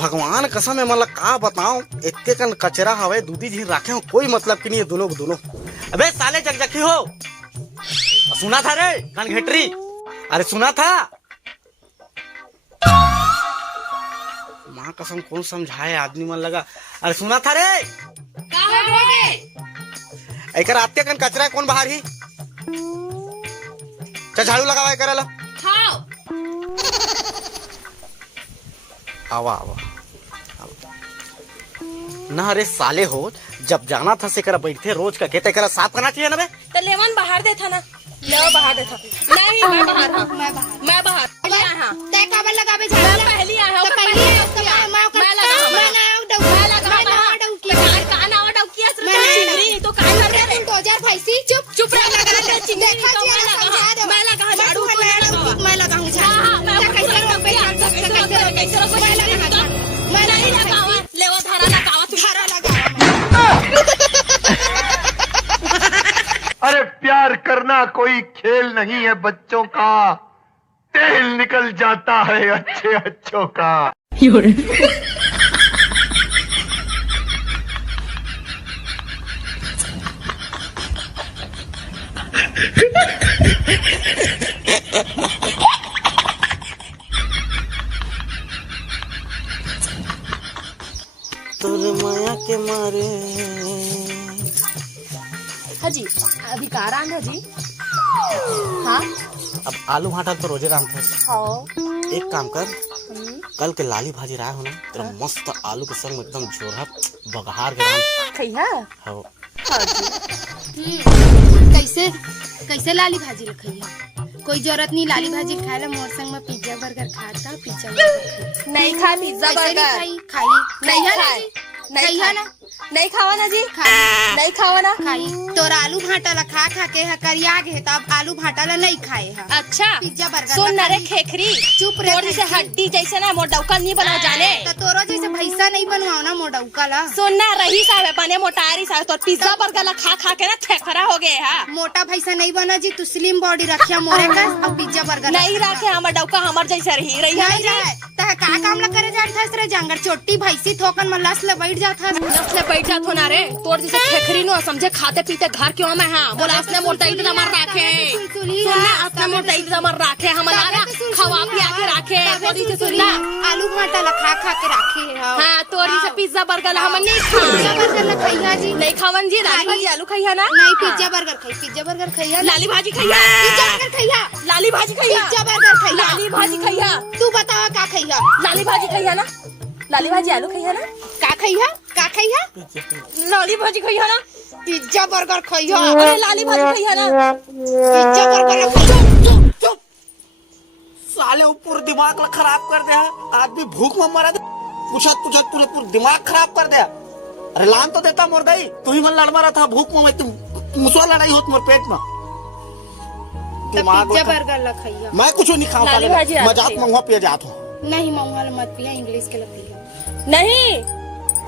भगवान कसम है मतलब का बताऊं इतने कन कचरा हवे दूधी झील रखे हो कोई मतलब की नहीं है दोनों को दोनों। अबे साले जगजगी हो सुना था रे कन घेटरी अरे सुना था माँ कसम कौन समझाए आदमी मन लगा अरे सुना था रे एक आते कन कचरा कौन बाहर ही चल झाड़ू लगावा करे ला आवा आवा ना अरे साले हो जब जाना था से करा बैठे रोज का खेते करा साफ करना चाहिए ना बे तो लेवन बाहर दे था ना ले बाहर दे था नहीं मैं बाहर हां मैं बाहर पहले हां तय काबल लगावे झाड़ पहली आया हूं पहली मैं लगा कान आवा डौकिया चिंगरी तो कान कर रहे 2000 भैंसी चुप चुप रह देखा जी मैं लगा झाड़ू मैं लगाऊं झाड़ू मैं कैसे रोक मैं नहीं लगावा लेवा धारा लगावा अरे प्यार करना कोई खेल नहीं है बच्चों का तेल निकल जाता है अच्छे अच्छों का। तोरे माया के मारे हाजी अभी कार आन हाजी हाँ अब आलू भाटा तो रोजे राम था हाँ एक काम कर कल के लाली भाजी रहा हो ना तेरा मस्त आलू के संग में एकदम जोरहा बघार के राम खैया हो कैसे कैसे लाली भाजी रखैया कोई जरूरत नहीं लाली भाजी खाए ला मोर संग में पिज्जा बर्गर खाता पिज्जा बर्गर नहीं खा पिज्जा बर्गर खाई नहीं खाए नहीं ना नहीं खावा ना जी नहीं खावा ना खाई तोर आलू भाटा ला खा खा के करिया गे तब आलू भाटा ला नहीं खाए है अच्छा पिज्जा बर्गर सुन ना रे खेखरी चुप रे तोर जैसे हड्डी जैसे ना मोटौका नहीं बनाओ जाने तो तोरो जैसे भैसा नहीं बनवाओ ना मोटौका ला सुन ना रही साहब बने मोटारी साहब तो पिज्जा बर्गर ला खा खा के ना थेखरा हो गए है मोटा भैसा नहीं बना जी तू स्लिम बॉडी रखिया मोरे का और पिज्जा बर्गर नहीं रखे हमर डौका हमर जैसे रही नहीं रहे तह का काम ला करे जात था रे जंगल छोटी भैंसी थोकन में लस ले बैठ जात था लस ले बैठ जात हो ना रे तोर जैसे खेखरी नो समझे खाते पीते घर क्यों में हां बोला असने मोटा इतना मर रखे सुनना असने मोटा इतना मर रखे हमारा खवा पिया के रखे तोरी से सुनना आलू भाटा ला खा खा के रखे हां तोरी से पिज्जा बर्गर हम नहीं खा पिज्जा बर्गर ला खैया जी नहीं खावन जी लाली भाजी आलू खैया ना नहीं पिज्जा बर्गर खैया लाली भाजी खैया पिज्जा बर्गर खैया लाली भाजी खैया पिज्जा बर्गर खैया लाली भाजी खैया तू बतावा का खैया लाली भाजी खैया ना लाली भाजी आलू खैया ना का खैया लाली भाजी खैया ना पिज्जा बर्गर खैया अरे लाली भाजी खैया ना पिज्जा बर्गर चुप साले ऊपर दिमाग ला खराब कर दे आदमी भूख में मरा दे पूछत पूरे पूरा दिमाग खराब कर दे अरे लान तो देता मोर दई तू ही मन लड़ मारा था भूख में तुम मुसवा लड़ाई होत मोर पेट में पिज्जा बर्गर ला खैया मैं कुछ नहीं खाऊं मजाक मंगवा पिए जात हूं नहीं महुआ मत पिया इंग्लिश के ला पिया नहीं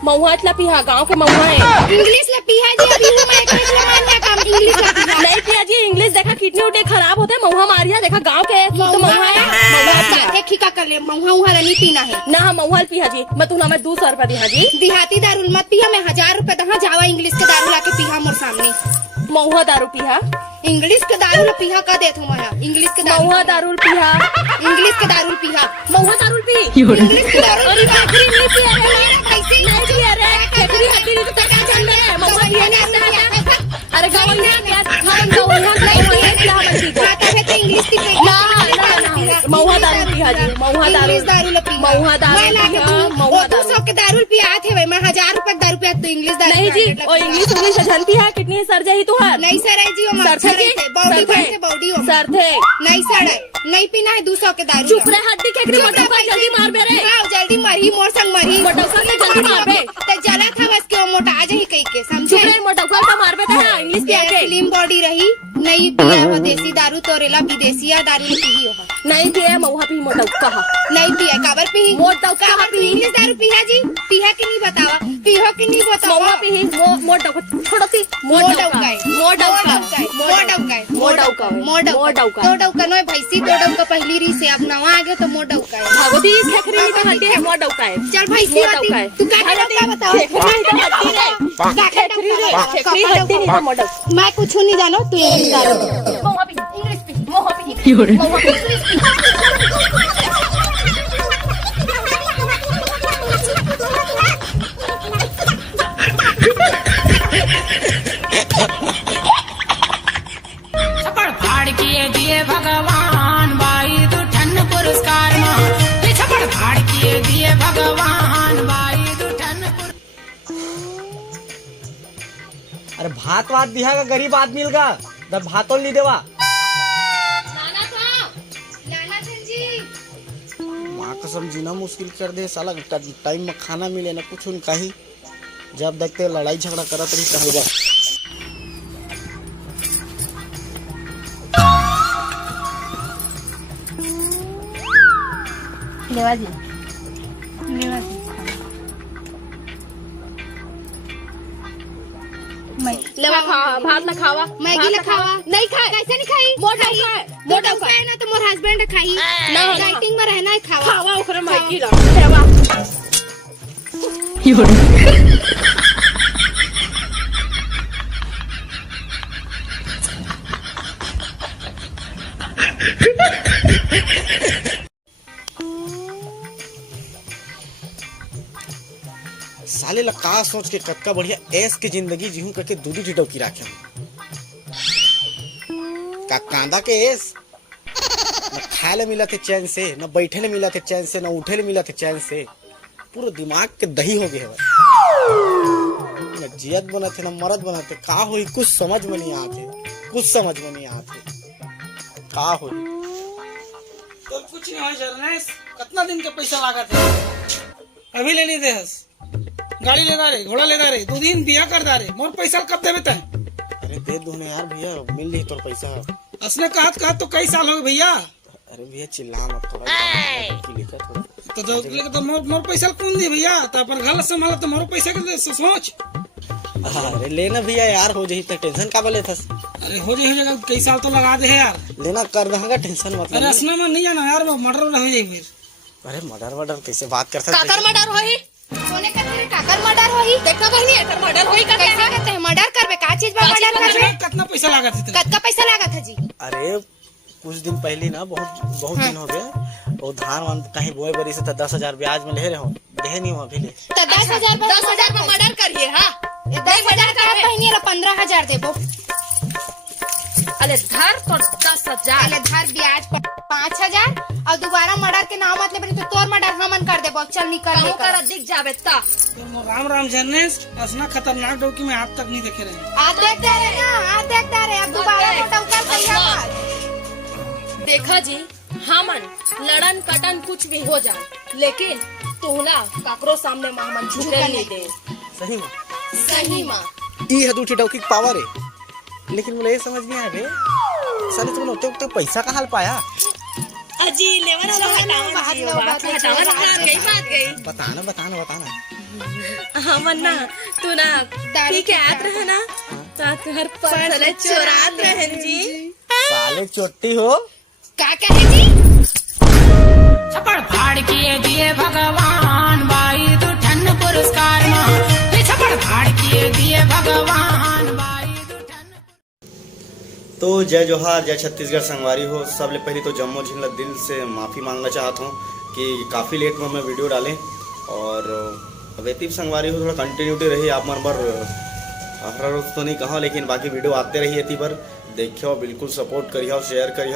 महुआ ला पिया गांव के महुआ है इंग्लिश ला पिया जी अभी मैं एक मानिया काम इंग्लिश ला पिया नहीं पिया जी इंग्लिश देखा किडनी उठे खराब होते महुआ मारिया देखा गांव के तो महुआ है महुआ जाके खिका कर ले महुआ नहीं पीना है ना महुआ पिया जी मैं तू हमें 200 रुपया दिया जी देहाती दारू मत पिया मैं 1000 रुपए दहा जावा इंग्लिश के दारू लाके पिया मोर सामने महुआ दारू पिया इंग्लिश के दारू ला पिया का देत हूं मैं इंग्लिश के महुआ दारू पिया इंग्लिश के दारू पिया महुआ दारू पी इंग्लिश के दारू अरे खेखरी नहीं पिया रे कैसे नहीं पिया रे खेखरी हड्डी नहीं तो क्या चल रहा है महुआ पिया नहीं अरे गाँव में क्या हम गाँव में क्या बच्ची को खाता है तो इंग्लिश की ना महुआ दारू पिया जी महुआ दारू महुआ दारू 200 के दारू पिया थे भाई मैं 1000 रुपए दारू पिया तो इंग्लिश दारू नहीं जी ओ इंग्लिश झन पिया कितनी सर जाही तू हर नहीं सर है जी वो सर थे बॉडी बनते बॉडी हो सर थे नहीं सर है नहीं पीना है 200 के दारू चुप रहे हड्डी खेखरी मोटौका जल्दी मार बे रे हां जल्दी मरी मोर संग मरी मोटौका से जल्दी मार बे ते जला था बस के वो मोटा आ जाही कई के समझे चुप रहे मोटौका का मार बे इंग्लिश पिया के स्लिम बॉडी रही नहीं पिया हो देसी दारू तोरेला विदेशिया दारू नहीं पी हो। नहीं पिए महुआ पी मोटा कहा नहीं पिया काबर पी मोटा कहा पी इंग्लिश दारू पिया जी पिया कि नहीं बतावा पिहो कि नहीं बतावा महुआ पी मोटा छोड़ो ती मोटा मोडौका नो भैंसी दोडौका पहली री से अब नवा आगे तो मोडौका है भगवती खेखरी नहीं तो हड्डी है मोडौका है चल भैंसी होती तू का बताओ खेखरी हड्डी नहीं तो मोडौका मैं कुछ नहीं जानो तू इंग्लिश दारू महुआ पी इंग्लिश पी महुआ पी छपड़ फाड़ किए दिए भगवान बाई दुठन पुरस्कार मां छपड़ फाड़ किए दिए भगवान बाई दुठन अरे भात वात दिया का गरीब आदमी का जब भातों नहीं देवा लाला जी माँ कसम जीना मुश्किल कर दे साला टाइम में खाना मिले ना कुछ उनका ही जब देखते लड़ाई झगड़ा करत रही कहेगा लेवा जी लेवा भात ना खावा मैगी ना खावा नहीं खाए कैसे नहीं खाई मोटा है ना तो मोर हस्बैंड खाई ना डाइटिंग में रहना है खावा खावा ओकरे मैगी ला लेवा साले ला का सोच के कतका बढ़िया ऐस के जिंदगी जीहू करके दूधी टिटो की राखे का कांदा के ऐस न खाए ले मिला थे चैन से न बैठे ले मिला थे चैन से न उठे ले मिला थे चैन से पूरा दिमाग के दही हो गए न जियत बना थे न मरद बना थे का हुई कुछ समझ में नहीं आते का हुई तो कुछ नहीं हो जरनेस कितना दिन के पैसा लागत है अभी लेनी दे हस गाड़ी ले दा रे घोड़ा ले दा रे 2 दिन बिया कर दा रे मोर पैसा कब देबे तय अरे दे दो ना यार भैया मिल रही तोर पैसा असने कहत तो कई साल हो गए भैया अरे भैया चिल्ला मत थोड़ा तो लेके तो मोर पैसा कौन दी भैया तो अपन घर संभाला तो मोर पैसा के सोच अरे लेना भैया यार हो जाही तो टेंशन का बोले थस अरे हो जाएगा कई साल तो लगा दे है यार लेना कर देंगे टेंशन मतलब अरे असना में नहीं आना यार मर्डर हो जाए फिर अरे मर्डर कैसे बात कर सकते काकर मर्डर होई सोने का तेरे काकर मर्डर होई देखा बहनी एकर मर्डर होई का कैसे कहते हैं मर्डर करबे का चीज में मर्डर करबे कितना पैसा लागत है कत का पैसा लागत है जी अरे कुछ दिन पहले ना बहुत दिन हो गए वो धान वान कहीं बोए बरी से 10,000 ब्याज में ले रहे हो दे नहीं हुआ अभी ले तो 10,000 में मर्डर करिए हां 10,000 का पहिनी ला 15,000 देबो अरे धर तो 10,000 पहले धर ब्याज 5,000 और दोबारा मर्डर के नाम मतलब तो तोर मर्डर हमन कर देबो चल निकल वो कर दिख जावे ता राम जर्नेस असना खतरनाक डोकी में आप तक नहीं देखे रहे आ देखते रहे अब दोबारा मोटा कर भैया देखा जी हमन लड़न कटन कुछ भी हो जाए लेकिन तोला काकरो सामने हमन झुके नहीं दे सही मां ई है दूठी डौकी पावर है लेकिन मुझे ये समझ नहीं आ रे साले तुम उतने पैसा का हाल पाया अजी लेवन बात गई बताना हमन ना तू ना पी के आत रहे ना तुहर पर्स चोरात रहन जी साले चोटी हो का कहे जी छपड़ फाड़ किए दिए भगवान बाई दुठन पुरस्कार मां छपड़ फाड़ किए दिए भगवान बाई दुठन। तो जय जोहार जय छत्तीसगढ़ संगवारी हो सबले पहले तो जम्मो झिल्ला दिल से माफ़ी मांगना चाहता हूँ कि काफ़ी लेट में मैं वीडियो डालें और वेतीब संगवारी हो थोड़ा कंटिन्यूटी रही आप मन बर हर रोज तो नहीं कहा लेकिन बाकी वीडियो आते रही थी पर देखियो बिल्कुल सपोर्ट करिए शेयर करिए।